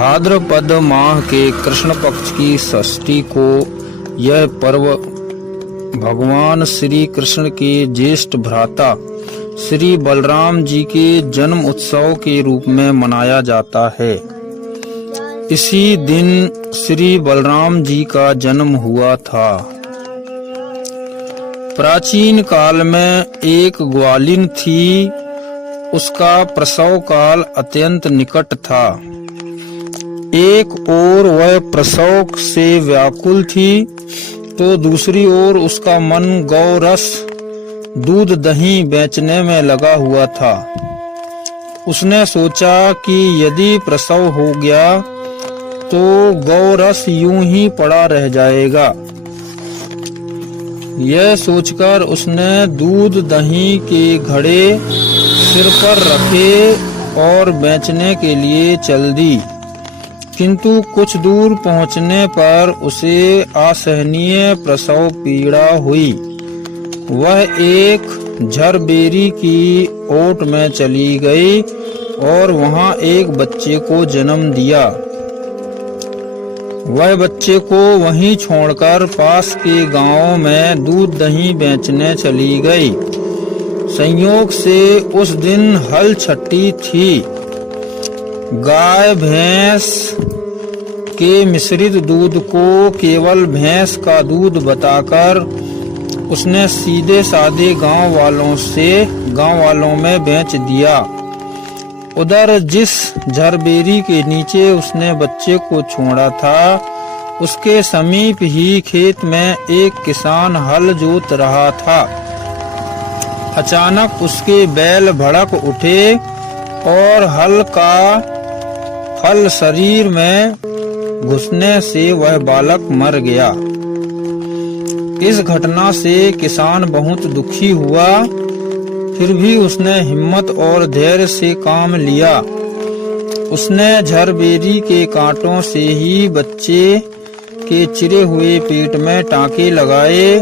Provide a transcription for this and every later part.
भाद्रपद माह के कृष्ण पक्ष की षष्ठी को यह पर्व भगवान श्री कृष्ण के ज्येष्ठ भ्राता श्री बलराम जी के जन्म उत्सव के रूप में मनाया जाता है। इसी दिन श्री बलराम जी का जन्म हुआ था। प्राचीन काल में एक ग्वालिन थी, उसका प्रसव काल अत्यंत निकट था। एक ओर वह प्रसव से व्याकुल थी तो दूसरी ओर उसका मन गौरस दूध दही बेचने में लगा हुआ था। उसने सोचा कि यदि प्रसव हो गया तो गौरस यूं ही पड़ा रह जाएगा। यह सोचकर उसने दूध दही के घड़े सिर पर रखे और बेचने के लिए चल दी। किंतु कुछ दूर पहुंचने पर उसे असहनीय प्रसव पीड़ा हुई। वह एक झरबेरी की ओट में चली गई और वहां एक बच्चे को जन्म दिया। वह बच्चे को वहीं छोड़कर पास के गांव में दूध दही बेचने चली गई। संयोग से उस दिन हल छठी थी। गाय भैंस के मिश्रित दूध को केवल भैंस का दूध बताकर उसने सीधे साधे गांव वालों में बेच दिया। उधर जिस झरबेरी के नीचे उसने बच्चे को छोड़ा था, उसके समीप ही खेत में एक किसान हल जोत रहा था। अचानक उसके बैल भड़क उठे और हल का फल शरीर में घुसने से वह बालक मर गया। इस घटना से किसान बहुत दुखी हुआ, फिर भी उसने हिम्मत और धैर्य से काम लिया। उसने झरबेरी के कांटों से ही बच्चे के चिरे हुए पेट में टांके लगाए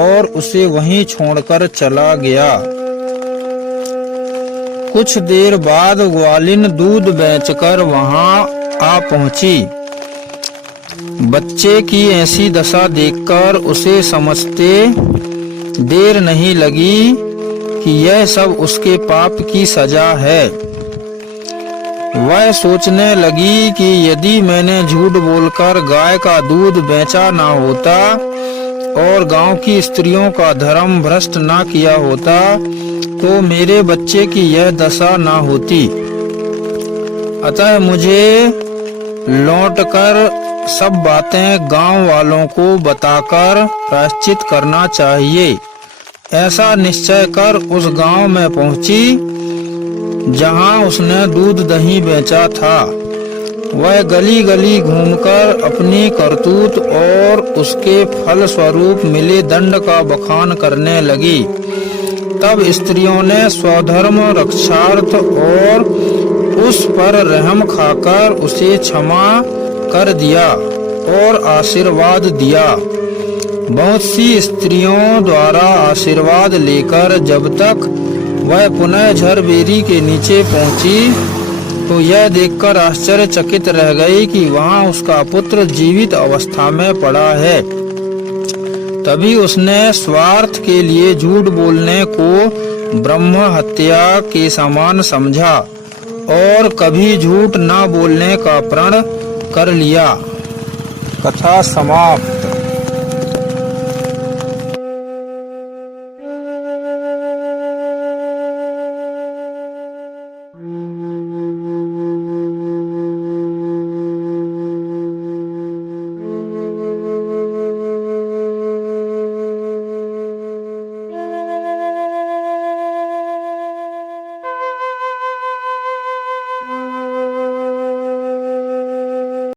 और उसे वहीं छोड़कर चला गया। कुछ देर बाद ग्वालिन दूध बेचकर वहां आ पहुंची। बच्चे की ऐसी दशा देखकर उसे समझते देर नहीं लगी कि यह सब उसके पाप की सजा है। वह सोचने लगी कि यदि मैंने झूठ बोलकर गाय का दूध बेचा ना होता और गांव की स्त्रियों का धर्म भ्रष्ट ना किया होता तो मेरे बच्चे की यह दशा ना होती। अतः मुझे लौटकर सब बातें गांव वालों को बताकर प्रायश्चित करना चाहिए। ऐसा निश्चय कर उस गांव में पहुंची जहां उसने दूध दही बेचा था। वह गली गली घूमकर अपनी करतूत और उसके फल स्वरूप मिले दंड का बखान करने लगी। तब स्त्रियों ने स्वधर्म रक्षार्थ और उस पर रहम खाकर उसे क्षमा कर दिया और आशीर्वाद दिया। बहुत सी स्त्रियों द्वारा आशीर्वाद लेकर जब तक वह पुनः झरबेरी के नीचे पहुंची तो यह देखकर आश्चर्यचकित रह गई कि वहां उसका पुत्र जीवित अवस्था में पड़ा है। तभी उसने स्वार्थ के लिए झूठ बोलने को ब्रह्म हत्या के समान समझा और कभी झूठ न बोलने का प्रण कर लिया। कथा समाप्त।